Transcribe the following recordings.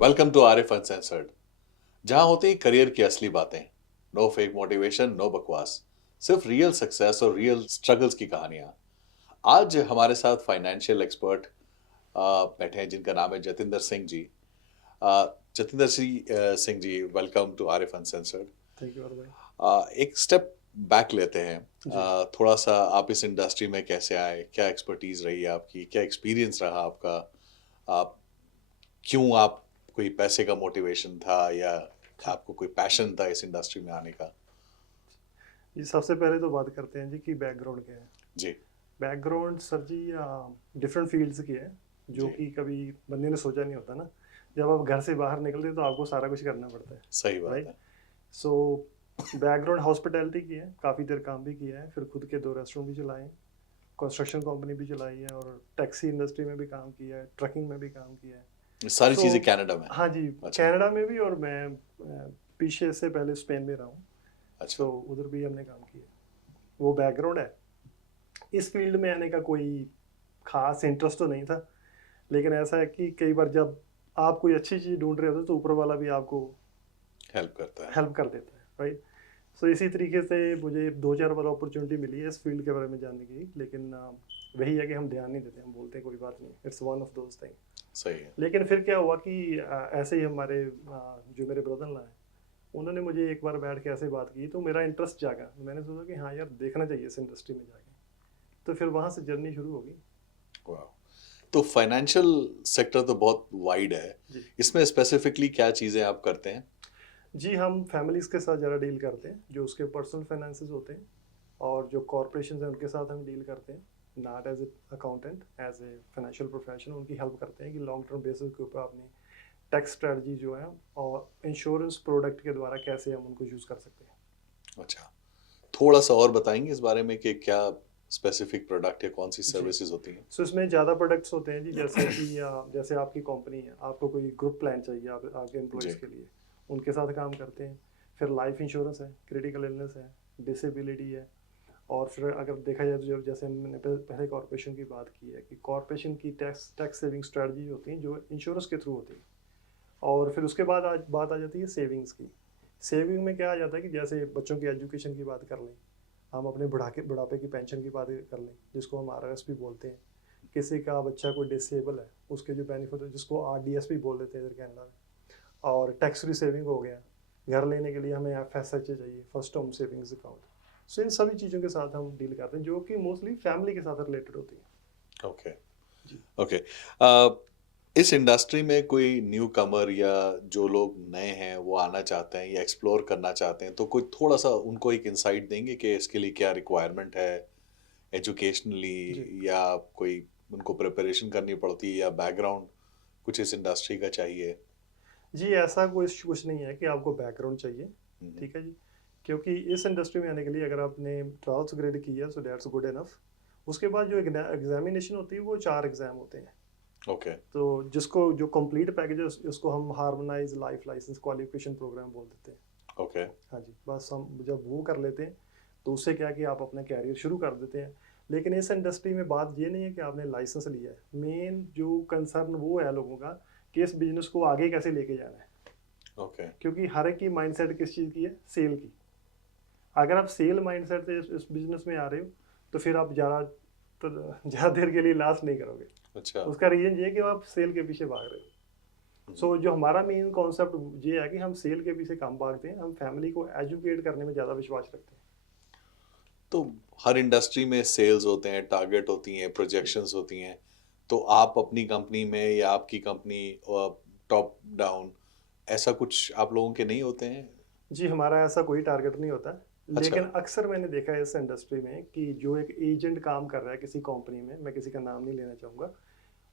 Welcome to Arif uncensored, जहां होती हैं करियर की असली बातें। नो फेक मोटिवेशन, नो बकवास, सिर्फ रियल सक्सेस और रियल स्ट्रगल्स की कहानियां। आज हमारे साथ फाइनेंशियल एक्सपर्ट बैठे हैं जिनका नाम है Jatinder Singh ji. Singh ji, welcome to Arif uncensored. Thank you और भाई। एक स्टेप बैक लेते हैं। जी। थोड़ा सा आप इस इंडस्ट्री में कैसे आए, क्या एक्सपर्टीज रही आपकी, क्या एक्सपीरियंस रहा आपका, आप क्यों, आप कोई पैसे का मोटिवेशन था या जी। आपको कोई पैशन था इस इंडस्ट्री में आने का? जी, सबसे पहले तो बात करते हैं जी कि बैकग्राउंड क्या है। जी। बैकग्राउंड सर जी डिफरेंट फील्ड्स की है, जो जी। कि कभी बंदे ने सोचा नहीं होता ना। जब आप घर से बाहर निकलते हैं तो आपको सारा कुछ करना पड़ता है। सही बात राइट। है। सो बैकग्राउंड हॉस्पिटैलिटी की है, काफ़ी देर काम भी किया है, फिर खुद के 2 रेस्टोरेंट भी चलाए हैं, कंस्ट्रक्शन कंपनी भी चलाई है और टैक्सी इंडस्ट्री में भी काम किया है, ट्रकिंग में भी काम किया है। ये सारी सो चीजें कनाडा में? हाँ जी, अच्छा। कनाडा में भी, और मैं पीछे से पहले स्पेन में रहा हूँ। अच्छा। सो उधर भी हमने काम किया। वो बैकग्राउंड है। इस फील्ड में आने का कोई खास इंटरेस्ट तो नहीं था, लेकिन ऐसा है कि कई बार जब आप कोई अच्छी चीज़ ढूंढ रहे होते हो तो ऊपर वाला भी आपको हेल्प करता है। हेल्प कर देता है। राइट। सो इसी तरीके से मुझे 2-4 बार अपॉर्चुनिटी मिली है इस फील्ड के बारे में जानने की, लेकिन वही है कि हम ध्यान नहीं देते, हम बोलते हैं कोई बात नहीं, it's one of those thing. सही है। लेकिन फिर क्या हुआ कि ऐसे ही हमारे जो मेरे ब्रदर ला हैं, उन्होंने मुझे एक बार बैठ के ऐसे बात की तो मेरा इंटरेस्ट जागा। मैंने सोचा कि हाँ यार, देखना चाहिए इस इंडस्ट्री में जाके। तो फिर वहाँ से जर्नी शुरू होगी। वाह। तो फाइनेंशियल सेक्टर तो बहुत वाइड है, जी। इसमें स्पेसिफिकली क्या चीजें आप करते हैं? जी, हम फैमिलीज़ के साथ ज़्यादा डील करते हैं, जो उसके पर्सनल फाइनेंसेस होते हैं, और जो कॉरपोरेशन हैं उनके साथ हम डील करते हैं, not as a accountant, as a financial professional उनकी हेल्प करते हैं कि लॉन्ग टर्म बेसिस के ऊपर अपनी टैक्स स्ट्रेटजी जो है और इंश्योरेंस प्रोडक्ट के द्वारा कैसे हम उनको यूज़ कर सकते हैं। अच्छा, थोड़ा सा और बताएंगे इस बारे में कि क्या स्पेसिफिक प्रोडक्ट या कौन सी जी। सर्विसेज होती हैं? सो इसमें ज़्यादा प्रोडक्ट्स होते हैं जी, जैसे कि जैसे आपकी कंपनी है, आपको कोई ग्रुप प्लान चाहिए आप आपके जी। एम्प्लॉयज़ के लिए, उनके साथ काम करते हैं। फिर लाइफ इंश्योरेंस है, क्रिटिकल इलनेस है, डिसेबिलिटी है। और फिर अगर देखा जाए तो जैसे हमने पहले कॉर्पोरेशन की बात की है कि कॉर्पोरेशन की टैक्स टैक्स सेविंग स्ट्रेटजी होती हैं जो इंश्योरेंस के थ्रू होती है। और फिर उसके बाद आज बात आ जाती है सेविंग्स की। सेविंग में क्या आ जाता है कि जैसे बच्चों की एजुकेशन की बात कर लें, हम अपने बुढ़ापे की पेंशन की बात कर लें, जिसको हम RRS भी बोलते हैं। किसी का बच्चा कोई डिसेबल है, उसके जो बेनिफिट है जिसको RDS भी बोल देते हैं इधर कनाडा में। और टैक्स फ्री सेविंग हो गया। घर लेने के लिए हमें FSH चाहिए, फर्स्ट होम सेविंग्स अकाउंट। सो इन सभी चीज़ों के साथ हम डील करते हैं, जो कि मोस्टली फैमिली के साथ रिलेटेड होती है। ओके। जी। ओके। इस इंडस्ट्री में कोई न्यू कमर या जो लोग नए हैं वो आना चाहते हैं या एक्सप्लोर करना चाहते हैं, तो कोई थोड़ा सा उनको एक इंसाइट देंगे कि इसके लिए क्या रिक्वायरमेंट है जी। एजुकेशनली, या कोई उनको प्रिपरेशन करनी पड़ती है या बैकग्राउंड कुछ इस इंडस्ट्री का चाहिए? जी, ऐसा कोई कुछ नहीं है कि आपको बैकग्राउंड चाहिए। हम्म। ठीक है जी। क्योंकि इस इंडस्ट्री में आने के लिए अगर आपने 12th ग्रेड की है सो दैट्स गुड इनफ। उसके बाद जो एग्जामिनेशन होती है वो 4 एग्ज़ाम होते हैं। ओके। तो जिसको जो कंप्लीट पैकेज है उसको हम harmonize life license qualification program बोल देते हैं। ओके। हाँ जी, बस हम जब वो कर लेते हैं तो उससे क्या है कि आप अपना कैरियर शुरू कर देते हैं। लेकिन इस इंडस्ट्री में बात ये नहीं है कि आपने लाइसेंस लिया है, मेन जो कंसर्न वो है लोगों का कि इस बिजनेस को आगे कैसे लेके जाना है। ओके। क्योंकि हर एक की माइंडसेट किस चीज़ की है, सेल की। अगर आप सेल माइंडसेट से इस बिजनेस में आ रहे हो तो फिर आप ज़्यादा देर के लिए लास्ट नहीं करोगे। अच्छा। उसका रीज़न ये है कि आप सेल के पीछे भाग रहे हो। सो जो हमारा मेन कॉन्सेप्ट ये है कि हम सेल के पीछे कम भागते हैं, हम फैमिली को एजुकेट करने में ज़्यादा विश्वास रखते हैं। तो हर इंडस्ट्री में सेल्स होते हैं, टारगेट होती हैं, जी। प्रोजेक्शंस होती हैं। तो आप अपनी कंपनी में या आपकी कंपनी टॉप डाउन, ऐसा कुछ आप लोगों के नहीं होते हैं? जी, हमारा ऐसा कोई टारगेट नहीं होता। अच्छा। लेकिन अक्सर मैंने देखा है इस इंडस्ट्री में कि जो एक एजेंट काम कर रहा है किसी कंपनी में, मैं किसी का नाम नहीं लेना चाहूँगा,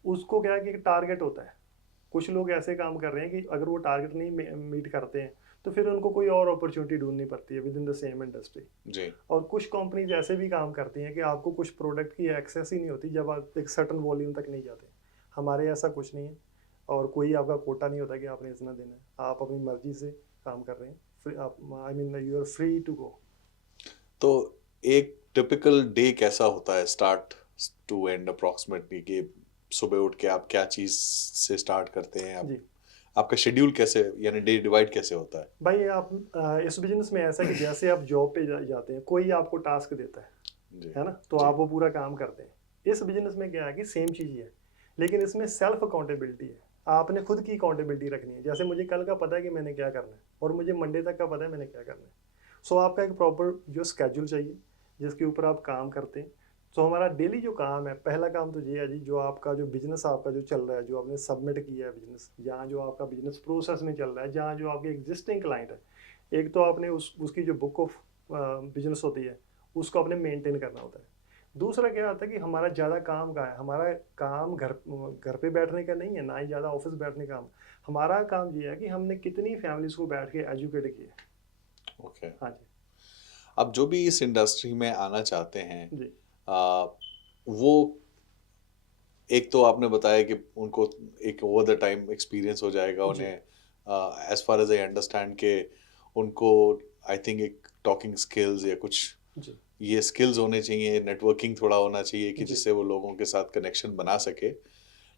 उसको क्या है कि एक टारगेट होता है। कुछ लोग ऐसे काम कर रहे हैं कि अगर वो टारगेट नहीं मीट करते हैं तो फिर उनको कोई और अपॉर्चुनिटी ढूंढनी पड़ती है within the same industry. जी। और कुछ कंपनीज ऐसे भी काम करती हैं कि आपको कुछ प्रोडक्ट की एक्सेस ही नहीं होती जब आप एक सर्टन वॉल्यूम तक नहीं जाते। हमारे ऐसा कुछ नहीं है, और कोई आपका कोटा नहीं होता कि आपने इतना देना है। आप अपनी मर्जी से काम कर रहे हैं, फ्री आप, I mean you are free to go. तो एक टिपिकल डे कैसा होता है, स्टार्ट टू एंड अप्रोक्सीमेटली, कि सुबह उठ के आप क्या चीज़ से स्टार्ट करते हैं? आप जी। आपका शेड्यूल कैसे, यानी डे डिवाइड कैसे होता है? भाई आप इस बिजनेस में ऐसा है कि जैसे आप जॉब पे जाते हैं, कोई आपको टास्क देता जी। है ना, तो जी। आप वो पूरा काम करते हैं। इस बिजनेस में क्या है कि सेम चीज़ ही है, लेकिन इसमें सेल्फ अकाउंटेबिलिटी है। आपने खुद की अकाउंटेबिलिटी रखनी है। जैसे मुझे कल का पता है कि मैंने क्या करना है, और मुझे मंडे तक का पता है मैंने क्या करना है। सो आपका एक प्रॉपर जो स्केड्यूल चाहिए जिसके ऊपर आप काम करते हैं। तो हमारा डेली जो काम है, पहला काम तो ये है जी, जो आपका जो बिजनेस आपका जो चल रहा है, जो आपने सबमिट किया है बिजनेस, जहाँ जो आपका बिजनेस प्रोसेस में चल रहा है, जहाँ जो आपके एग्जिस्टिंग क्लाइंट है, एक तो आपने उसकी जो बुक ऑफ बिजनेस होती है उसको आपने मेंटेन करना होता है। दूसरा क्या होता है कि हमारा ज़्यादा काम का है, हमारा काम घर घर पे बैठने का नहीं है, ना ही ज़्यादा ऑफिस बैठने का काम। हमारा काम ये है कि हमने कितनी फैमिलीज को बैठ के एजुकेट किया है। ओके। हाँ जी। अब जो भी इस इंडस्ट्री में आना चाहते हैं, जी। आ, वो, एक तो आपने बताया कि उनको एक ओवर द टाइम एक्सपीरियंस हो जाएगा जी। उन्हें, as far as I understand के उनको, आई थिंक एक टॉकिंग स्किल्स या कुछ जी। ये स्किल्स होने चाहिए, नेटवर्किंग थोड़ा होना चाहिए कि जी। जिससे वो लोगों के साथ कनेक्शन बना सके।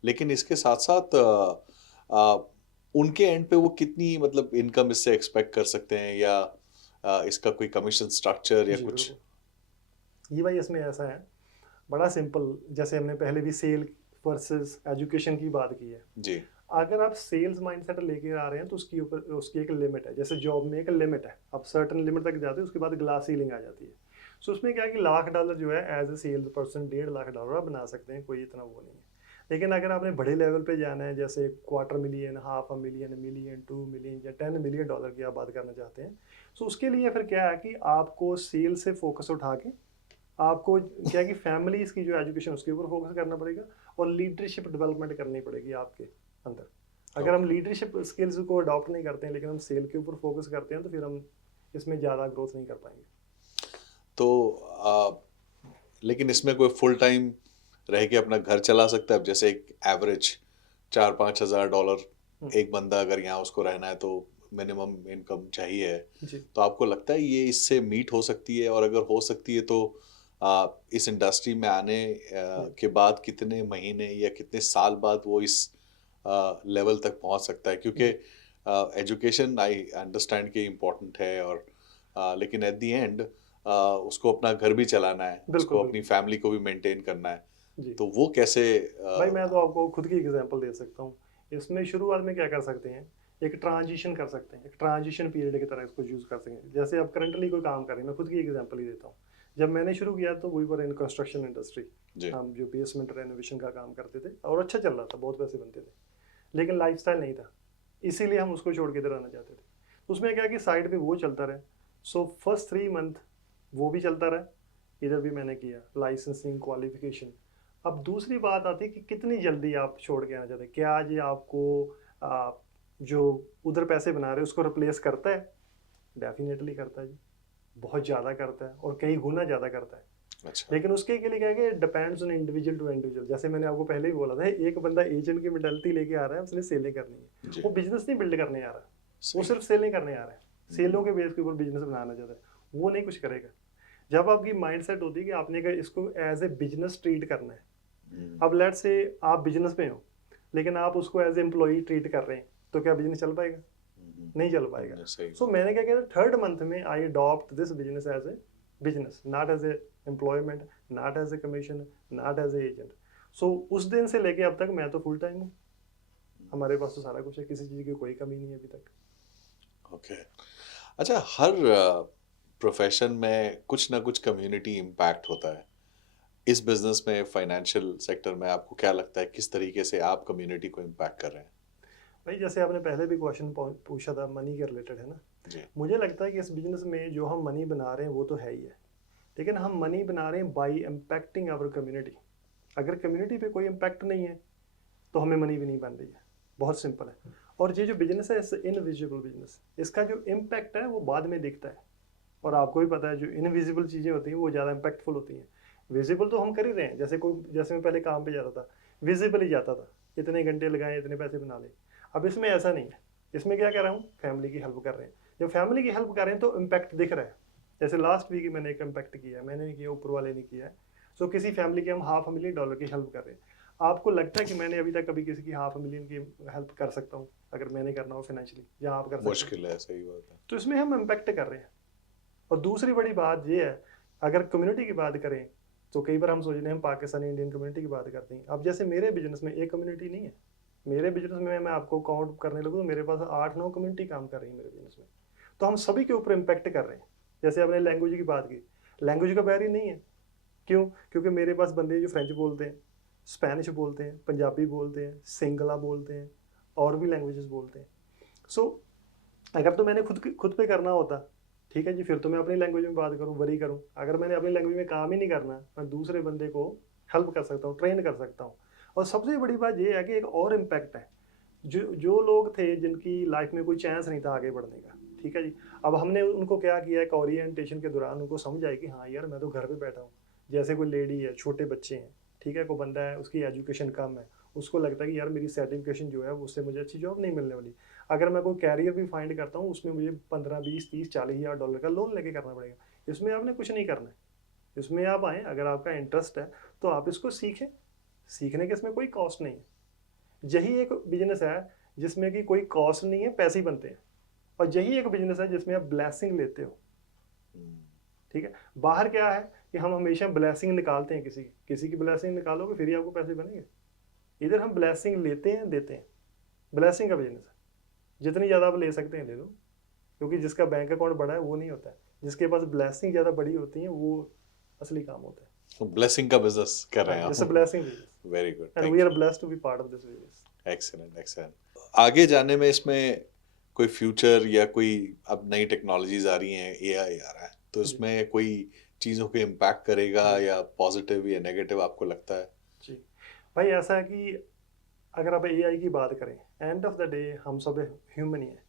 लेकिन इसके साथ साथ उनके एंड पे वो कितनी मतलब इनकम इससे एक्सपेक्ट कर सकते हैं, या इसका कोई कमीशन स्ट्रक्चर या जी कुछ? बिल्कुल। ये भाई इसमें ऐसा है, बड़ा सिंपल। जैसे हमने पहले भी सेल वर्सेस एजुकेशन की बात की है। जी। अगर आप सेल्स माइंडसेट लेके आ रहे हैं तो उसकी ऊपर उसकी एक लिमिट है। जैसे जॉब में एक लिमिट है, आप सर्टन लिमिट तक जाते हैं, उसके बाद ग्लास सीलिंग आ जाती है। सो उसमें क्या है कि $1,00,000 जो है as a sales person $1.5 lakh आप बना सकते हैं, कोई इतना वो नहीं है। लेकिन अगर आपने बड़े लेवल पे जाना है, जैसे $250,000, $500,000, मिलियन, $2 मिलियन या $10 मिलियन की आप बात करना चाहते हैं, तो उसके लिए फिर क्या है कि आपको सेल से फोकस उठा के आपको क्या है कि फैमिलीज की जो एजुकेशन उसके ऊपर फोकस करना पड़ेगा, और लीडरशिप डेवलपमेंट करनी पड़ेगी आपके अंदर। अगर हम ओके। लीडरशिप स्किल्स को अडॉप्ट नहीं करते हैं, लेकिन हम सेल के ऊपर फोकस करते हैं, तो फिर हम इसमें ज़्यादा ग्रोथ नहीं कर पाएंगे। तो लेकिन इसमें कोई फुल टाइम रह के अपना घर चला सकता है? अब जैसे एक एवरेज 4-5 हज़ार डॉलर हम्म। एक बंदा अगर यहाँ उसको रहना है तो मिनिमम इनकम चाहिए है, जी। तो आपको लगता है ये इससे मीट हो सकती है? और अगर हो सकती है तो इस इंडस्ट्री में आने हम्म। के बाद कितने महीने या कितने साल बाद वो इस लेवल तक पहुंच सकता है? क्योंकि जी एजुकेशन आई अंडरस्टैंड कि इम्पोर्टेंट है, और लेकिन एट द एंड उसको अपना घर भी चलाना है, बिल्कुल उसको अपनी बिल्कुल। फैमिली को भी मेंटेन करना है, जी तो वो कैसे? भाई, मैं तो आपको खुद की एग्जांपल दे सकता हूँ। इसमें शुरुआत में क्या कर सकते हैं, एक ट्रांजिशन कर सकते हैं, एक ट्रांजिशन पीरियड की तरह इसको यूज़ कर सकते हैं। जैसे आप करंटली कोई काम कर रहे हैं, मैं खुद की एग्जांपल ही देता हूँ। जब मैंने शुरू किया तो we were in construction industry. जी। हम जो बेसमेंट रेनोवेशन का काम करते थे, और अच्छा चल रहा था, बहुत पैसे बनते थे, लेकिन लाइफस्टाइल नहीं था, इसीलिए हम उसको छोड़ के इधर आना चाहते थे। तो उसमें क्या है कि साइड पे वो चलता रहा। सो फर्स्ट 3 मंथ वो भी चलता रहा, इधर भी मैंने किया लाइसेंसिंग क्वालिफिकेशन। अब दूसरी बात आती है कि कितनी जल्दी आप छोड़ के आना चाहते हैं। क्या आज ये आपको आ, जो उधर पैसे बना रहे हैं उसको रिप्लेस करता है? डेफिनेटली करता है जी, बहुत ज़्यादा करता है, और कई गुना ज़्यादा करता है। अच्छा। लेकिन उसके के लिए क्या है कि depends on individual to individual. जैसे मैंने आपको पहले ही बोला था, एक बंदा एजेंट की मेंटालिटी लेके आ रहा है, उसने सेलिंग करनी है, जी। वो बिजनेस नहीं बिल्ड करने आ रहा, वो सही सिर्फ है। सेलिंग करने आ रहा है, सेलों के बेस के ऊपर बिजनेस बनाना चाहता है, वो नहीं कुछ करेगा। जब आपकी माइंडसेट होती है कि आपने इसको एज ए बिजनेस ट्रीट करना है। हम्म। अब लेट्स से आप बिजनेस में हो, लेकिन आप उसको एज ए एम्प्लॉई ट्रीट कर रहे हैं, तो क्या बिजनेस चल पाएगा? नहीं चल पाएगा। सही सो बात। मैंने क्या किया, 3rd मंथ में I adopt this business as a business, not as a employment, not as a commission, not as a agent. So उस दिन से लेके अब तक मैं तो फुल टाइम हूँ। हमारे पास तो सारा कुछ है, किसी चीज़ की कोई कमी नहीं है अभी तक। ओके। अच्छा, हर प्रोफेशन में कुछ ना कुछ कम्युनिटी इम्पैक्ट होता है। इस बिजनेस में, फाइनेंशियल सेक्टर में, आपको क्या लगता है किस तरीके से आप कम्युनिटी को इम्पैक्ट कर रहे हैं? भाई, जैसे आपने पहले भी क्वेश्चन पूछा था, मनी के रिलेटेड है ना। जी। मुझे लगता है कि इस बिजनेस में जो हम मनी बना रहे हैं वो तो है ही है, लेकिन हम मनी बना रहे हैं बाई इम्पैक्टिंग आवर कम्युनिटी। अगर कम्युनिटी पे कोई इम्पैक्ट नहीं है तो हमें मनी भी नहीं बन रही है, बहुत सिंपल है। और ये जो बिजनेस है, इस इनविजिबल बिजनेस, इसका जो इम्पैक्ट है वो बाद में दिखता है। और आपको भी पता है, जो इनविजिबल चीज़ें होती हैं वो ज़्यादा इम्पैक्टफुल होती हैं। विजिबल तो हम कर ही रहे हैं, जैसे मैं पहले काम पे जाता था, विजिबल ही जाता था, इतने घंटे लगाए, इतने पैसे बना ले। अब इसमें ऐसा नहीं है। इसमें क्या कर रहा हूँ, फैमिली की हेल्प कर रहे हैं। जब फैमिली की हेल्प कर रहे हैं तो इम्पैक्ट दिख रहा है। जैसे लास्ट वीक मैंने एक इम्पैक्ट किया है, मैंने नहीं किया, ऊपर वाले ने किया है। सो किसी फैमिली की हम $500,000 की हेल्प कर रहे हैं। आपको लगता है कि मैंने अभी तक कभी किसी की $500,000 की हेल्प कर सकता हूँ अगर मैंने करना हो फाइनेंशियली, या आप कर सकते हैं? मुश्किल है, सही बात है। तो इसमें हम इम्पैक्ट कर रहे हैं। और दूसरी बड़ी बात ये है, अगर कम्युनिटी की बात करें तो कई बार हम सोचते हैं हम पाकिस्तानी इंडियन कम्युनिटी की बात करते हैं। अब जैसे मेरे बिजनेस में एक कम्युनिटी नहीं है, मेरे बिजनेस में मैं आपको काउंट करने लगूँ तो मेरे पास 8-9 कम्युनिटी काम कर रही है मेरे बिजनेस में। तो हम सभी के ऊपर इम्पैक्ट कर रहे हैं। जैसे आपने लैंग्वेज की बात की, लैंग्वेज का बैरियर नहीं है। क्यों? क्योंकि मेरे पास बंदे जो फ्रेंच बोलते हैं, स्पेनिश बोलते हैं, पंजाबी बोलते हैं, सिंगला बोलते हैं, और भी लैंग्वेजेस बोलते हैं। सो अगर तो मैंने खुद पे करना होता, ठीक है जी, फिर तो मैं अपनी लैंग्वेज में बात करूँ, वरी करूँ। अगर मैंने अपनी लैंग्वेज में काम ही नहीं करना, मैं दूसरे बंदे को हेल्प कर सकता हूँ, ट्रेन कर सकता हूँ। और सबसे बड़ी बात ये है कि एक और इम्पैक्ट है, जो जो लोग थे जिनकी लाइफ में कोई चांस नहीं था आगे बढ़ने का, ठीक है जी, अब हमने उनको क्या किया, एक ओरिएंटेशन के दौरान उनको समझ आई कि हाँ यार मैं तो घर पे बैठा हूँ। जैसे कोई लेडी है, छोटे बच्चे हैं, ठीक है, कोई बंदा है उसकी एजुकेशन कम है, उसको लगता है कि यार मेरी सर्टिफिकेशन जो है उससे मुझे अच्छी जॉब नहीं मिलने वाली। अगर मैं कोई कैरियर भी फाइंड करता हूँ उसमें मुझे 15, 20, 30, 40 हज़ार डॉलर का लोन लेके करना पड़ेगा। इसमें आपने कुछ नहीं करना है, इसमें आप आएँ, अगर आपका इंटरेस्ट है तो आप इसको सीखें। सीखने के इसमें कोई कॉस्ट नहीं है। यही एक बिजनेस है जिसमें कि कोई कॉस्ट नहीं है, पैसे ही बनते हैं। और यही एक बिजनेस है जिसमें आप ब्लेसिंग लेते हो, ठीक है। बाहर क्या है कि हम हमेशा ब्लेसिंग निकालते हैं, किसी की ब्लेसिंग निकालोगे फिर ही आपको पैसे बनेंगे। इधर हम ब्लेसिंग लेते हैं, देते हैं। ब्लेसिंग का बिजनेस है, जितनी ज़्यादा आप ले सकते हैं ले लो, क्योंकि जिसका बैंक अकाउंट बड़ा है वो नहीं होता है, जिसके पास ब्लेसिंग ज़्यादा बड़ी होती है वो असली काम होता है। तो ब्लेसिंग का बिजनेस कर रहे हैं इट्स अ आप। Blessing business very good, and thank we you. Are blessed to be part of this business. Excellent, excellent. आगे जाने में इसमें कोई फ्यूचर या कोई अब नई टेक्नोलॉजीज आ रही हैं, एआई आ रहा है, तो जी इसमें कोई चीज़ों को इम्पैक्ट करेगा जी या पॉजिटिव या नेगेटिव आपको लगता है? जी भाई, ऐसा है कि अगर आप एआई की बात करें, एंड ऑफ द डे हम सब ह्यूमन ही हैं,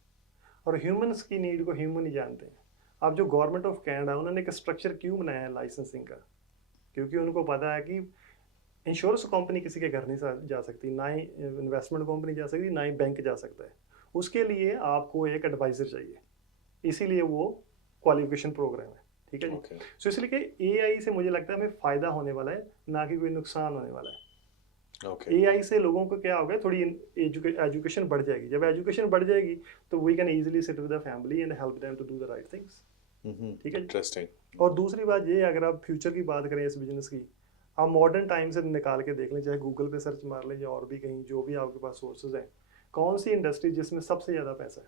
और ह्यूमंस की नीड को ह्यूमन ही जानते हैं। अब जो गवर्नमेंट ऑफ कनाडा उन्होंने एक स्ट्रक्चर क्यों बनाया है लाइसेंसिंग का, क्योंकि उनको पता है कि इंश्योरेंस कंपनी किसी के घर नहीं जा सकती, ना ही इन्वेस्टमेंट कंपनी जा सकती, ना ही बैंक जा सकता है। उसके लिए आपको एक एडवाइज़र चाहिए, इसीलिए वो क्वालिफिकेशन प्रोग्राम है, ठीक है जी। ओके, सो इसलिए कि एआई से मुझे लगता है हमें फ़ायदा होने वाला है, ना कि कोई नुकसान होने वाला है। ओके, एआई से लोगों को क्या होगा, थोड़ी एजुकेशन बढ़ जाएगी। जब एजुकेशन बढ़ जाएगी तो we can easily sit with the family and help them to do the right things, ठीक है जी। इंटरेस्टिंग। और दूसरी बात ये, अगर आप फ्यूचर की बात करें इस बिजनेस की, आप मॉडर्न टाइम से निकाल के देख लें, चाहे गूगल पे सर्च मार लें या और भी कहीं, जो भी आपके पास सोर्सेज हैं, कौन सी इंडस्ट्री जिसमें सबसे ज़्यादा पैसा है,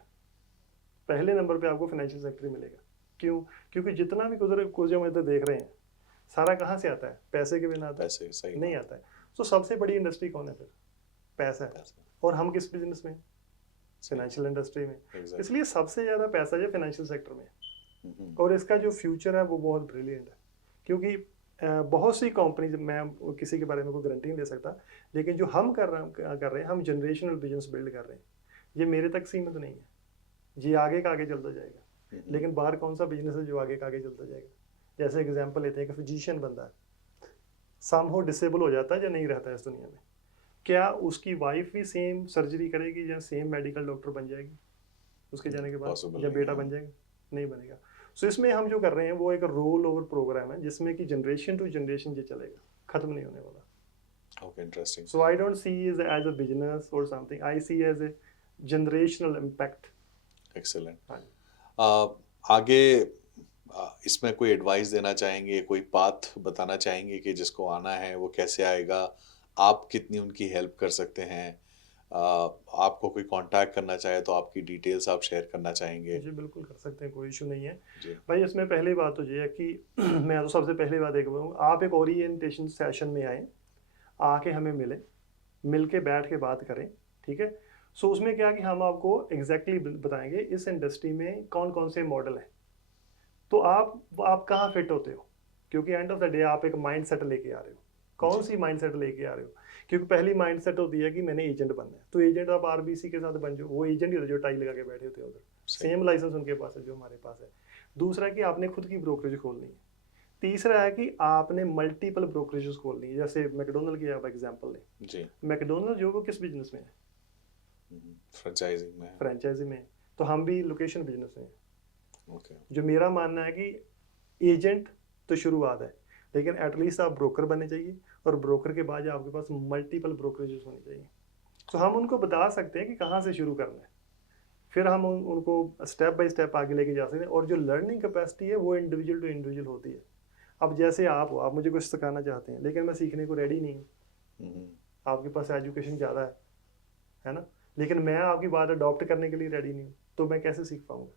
पहले नंबर पे आपको फाइनेंशियल सेक्टर ही मिलेगा। क्यों? क्योंकि जितना भी कुछ हम इधर देख रहे हैं, सारा कहाँ से आता है? पैसे के बिना आता है? पैसे, सही नहीं बात आता है। तो सबसे बड़ी इंडस्ट्री कौन है फिर? पैसा है। पैसे, और हम किस बिजनेस में? फाइनेंशियल इंडस्ट्री में। एग्जैक्टली। इसलिए सबसे ज़्यादा पैसा जो फाइनेंशियल सेक्टर में है, और इसका जो फ्यूचर है वो बहुत ब्रिलियंट है। क्योंकि बहुत सी कंपनीज, मैं किसी के बारे में कोई गारंटी नहीं दे सकता, लेकिन जो हम कर रहे हैं, हम जनरेशनल बिजनेस बिल्ड कर रहे हैं। ये मेरे तक सीमित नहीं है, ये आगे का आगे चलता जाएगा। लेकिन बाहर कौन सा बिजनेस है जो आगे का आगे चलता जाएगा? जैसे एग्जांपल लेते हैं कि फिजिशियन बंदा है, समहाउ डिसेबल हो जाता है या नहीं रहता है इस दुनिया में, क्या उसकी वाइफ भी सेम सर्जरी करेगी या सेम मेडिकल डॉक्टर बन जाएगी उसके जाने के बाद, Possible या नहीं, बेटा हाँ। बन जाएगा? नहीं बनेगा। सो इसमें हम जो कर रहे हैं वो एक रोल ओवर प्रोग्राम है, जिसमें कि जनरेशन टू जनरेशन ये चलेगा, खत्म नहीं होने वाला। Okay, interesting. So I don't see is as a business or something, I see as a generational impact. Excellent. हाँ आगे इसमें कोई एडवाइस देना चाहेंगे, कोई पाथ बताना चाहेंगे कि जिसको आना है वो कैसे आएगा, आप कितनी उनकी हेल्प कर सकते हैं? आपको कोई कांटेक्ट करना चाहे तो आपकी डिटेल्स आप शेयर करना चाहेंगे? जी बिल्कुल कर सकते हैं, कोई इशू नहीं है जी, भाई। इसमें पहली बात तो ये है कि मैं तो सबसे पहली बात एक बोलूँगा, आप एक ओरिएंटेशन सेशन में आए, आके हमें मिले, मिल के बैठ के बात करें, ठीक है। सो उसमें क्या कि हम आपको एग्जैक्टली बताएंगे इस इंडस्ट्री में कौन कौन से मॉडल हैं, तो आप कहाँ फिट होते हो, क्योंकि एंड ऑफ द डे आप एक माइंड सेट लेके आ रहे हो। कौन सी माइंड सेट लेके आ रहे हो? क्योंकि पहली माइंड सेट होती है कि मैंने एजेंट बनना है, तो एजेंट आप आरबीसी के साथ बन जाओ, वो एजेंट ही होते जो टाई लगा के बैठे होते हैं उधर, सेम लाइसेंस उनके पास है जो हमारे पास है। दूसरा कि आपने खुद की ब्रोकरेज खोलनी है। तीसरा है कि आपने मल्टीपल ब्रोकरेजेस खोलनी है, जैसे मैकडोनल्ड की आप एग्जांपल लें। जी। मैकडोनल्ड जो वो किस बिजनेस में है? फ्रेंचाइजिंग में है। फ्रेंचाइजी में है। तो हम भी लोकेशन बिजनेस में हैं। ओके, जो मेरा मानना है कि एजेंट तो शुरुआत है, लेकिन एटलीस्ट आप ब्रोकर बनने चाहिए, और ब्रोकर के बाद आपके पास मल्टीपल ब्रोकरेजेस होनी चाहिए। तो हम उनको बता सकते हैं कि कहाँ से शुरू करना है, फिर हम उनको स्टेप बाय स्टेप आगे लेके जा सकते हैं। और जो लर्निंग कैपेसिटी है वो इंडिविजुअल टू इंडिविजुअल होती है। अब जैसे आप हो, आप मुझे कुछ सिखाना चाहते हैं लेकिन मैं सीखने को रेडी नहीं हूँ, हम्म, आपके पास एजुकेशन ज़्यादा है ना, लेकिन मैं आपकी बात अडॉप्ट करने के लिए रेडी नहीं हूँ, तो मैं कैसे सीख पाऊँगा?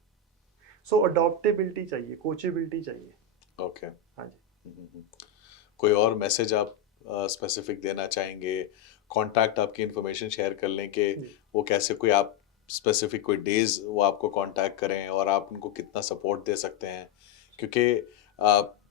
सो अडॉप्टेबिलिटी चाहिए, कोचेबिलिटी चाहिए। ओके। हाँ जी। कोई और मैसेज आप स्पेसिफिक देना चाहेंगे? कांटेक्ट आपकी इन्फॉर्मेशन शेयर कर लें कि जी वो कैसे, कोई आप स्पेसिफिक कोई डेज वो आपको कांटेक्ट करें और आप उनको कितना सपोर्ट दे सकते हैं, क्योंकि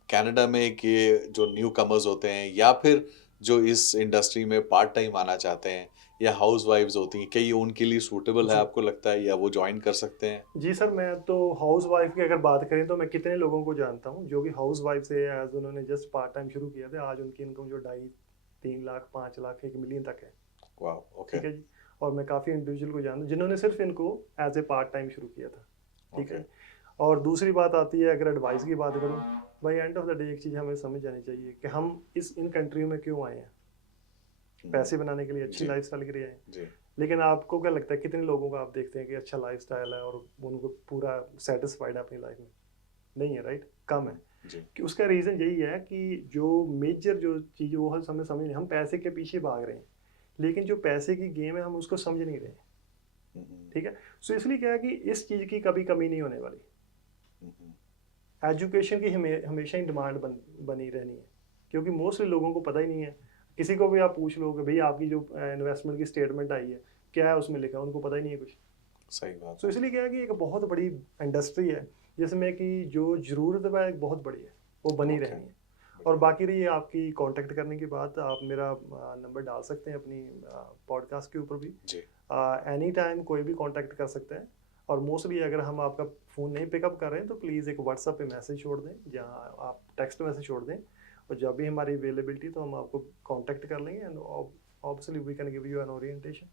कनाडा में एक ये जो न्यू कमर्स होते हैं या फिर जो इस इंडस्ट्री में पार्ट टाइम आना चाहते हैं या हाउस वाइफ्स होती हैं, क्या ये उनके लिए सूटेबल है जी आपको लगता है, या वो ज्वाइन कर सकते हैं? जी सर, मैं तो हाउस वाइफ की अगर बात करें तो मैं कितने लोगों को जानता हूँ जो कि हाउस वाइफ से एज उन्होंने जस्ट पार्ट टाइम शुरू किया था, आज उनकी इनकम जो 2.5 3 लाख 5 लाख 1 मिलियन तक है। वाह, ओके। ठीक है जी। और मैं काफ़ी इंडिविजुअल को जानता हूँ जिन्होंने सिर्फ इनको एज ए पार्ट टाइम शुरू किया था। ठीक है। और दूसरी बात आती है, अगर एडवाइस की बात करूँ, भाई एंड ऑफ द डे एक चीज़ हमें समझ जानी चाहिए कि हम इन कंट्रियों में क्यों आए हैं। पैसे बनाने के लिए, अच्छी जी। लाइफस्टाइल के लिए आए हैं। जी। लेकिन आपको क्या लगता है कितने लोगों को आप देखते हैं कि अच्छा लाइफस्टाइल है और उनको पूरा सेटिस्फाइड है अपनी लाइफ में? नहीं है, राइट? कम है। जी। कि उसका रीज़न यही है कि जो मेजर जो चीज़ वो हमें समझ नहीं, हम पैसे के पीछे भाग रहे हैं, लेकिन जो पैसे की गेम है हम उसको समझ नहीं रहे हैं। ठीक है। सो इसलिए क्या है कि इस चीज़ की कभी कमी नहीं होने वाली। एजुकेशन की हमेशा ही डिमांड बनी रहनी है, क्योंकि मोस्टली लोगों को पता ही नहीं है। किसी को भी आप पूछ लो कि भाई आपकी जो इन्वेस्टमेंट की स्टेटमेंट आई है क्या है उसमें लिखा है, उनको पता ही नहीं है कुछ। सही बात सो इसलिए क्या है कि एक बहुत बड़ी इंडस्ट्री है जिसमें कि जो ज़रूरत है एक बहुत बड़ी है, वो बनी Okay. रहनी है। और बाकी रही आपकी कांटेक्ट करने की बात, आप मेरा नंबर डाल सकते हैं अपनी पॉडकास्ट के ऊपर भी। जी। एनी टाइम कोई भी कांटेक्ट कर सकते हैं। और मोस्टली अगर हम आपका फ़ोन नहीं पिकअप कर रहे हैं तो प्लीज़ एक व्हाट्सएप पे मैसेज छोड़ दें, जहाँ आप टेक्स्ट मैसेज छोड़ दें, और जब भी हमारी अवेलेबिलिटी तो हम आपको कांटेक्ट कर लेंगे and obviously we can give you an orientation.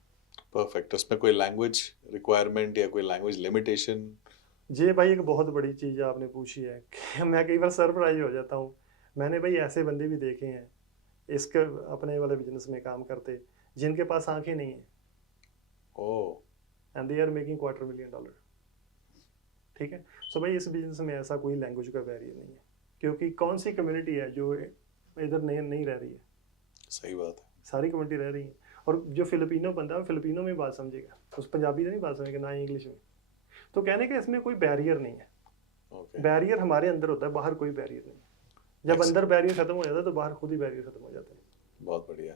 Perfect. उसमें कोई लैंग्वेज रिक्वायरमेंट या कोई लैंग्वेज लिमिटेशन? जी भाई, एक बहुत बड़ी चीज़ आपने पूछी है कि मैं कई बार सरप्राइज हो जाता हूँ। मैंने भाई ऐसे बंदे भी देखे हैं इसके अपने वाले बिजनेस में काम करते, जिनके पास आंखें नहीं हैं oh. And they are making $250,000। ठीक है। सो भाई इस बिजनेस में ऐसा कोई लैंग्वेज का बैरियर नहीं है, क्योंकि कौन सी कम्युनिटी है जो इधर नहीं रह रही है? सही बात है। सारी कम्युनिटी रह रही है। और जो फिलिपिनो बंदा है फिलिपिनो में बात समझेगा, उस पंजाबी से नहीं बात समझेगा, ना ही इंग्लिश में। तो कहने का इसमें कोई बैरियर नहीं है। ओके। बैरियर हमारे अंदर होता है, बाहर कोई बैरियर नहीं है। जब अंदर बैरियर खत्म हो जाता है तो बाहर खुद ही बैरियर खत्म हो जाता है। बहुत बढ़िया।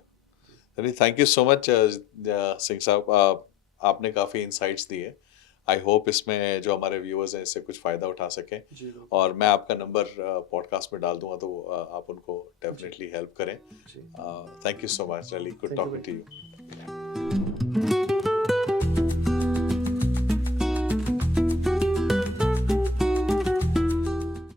चलिए, thank you so much Singh साहब, आपने काफ़ी इंसाइट्स दिए। आई होप इसमें जो हमारे व्यूअर्स हैं इससे कुछ फ़ायदा उठा सकें। जी बिल्कुल। और मैं आपका नंबर पॉडकास्ट में डाल दूंगा, तो आप उनको डेफिनेटली हेल्प करें। जी thank you so much, really good thank you talking to भाई, यू।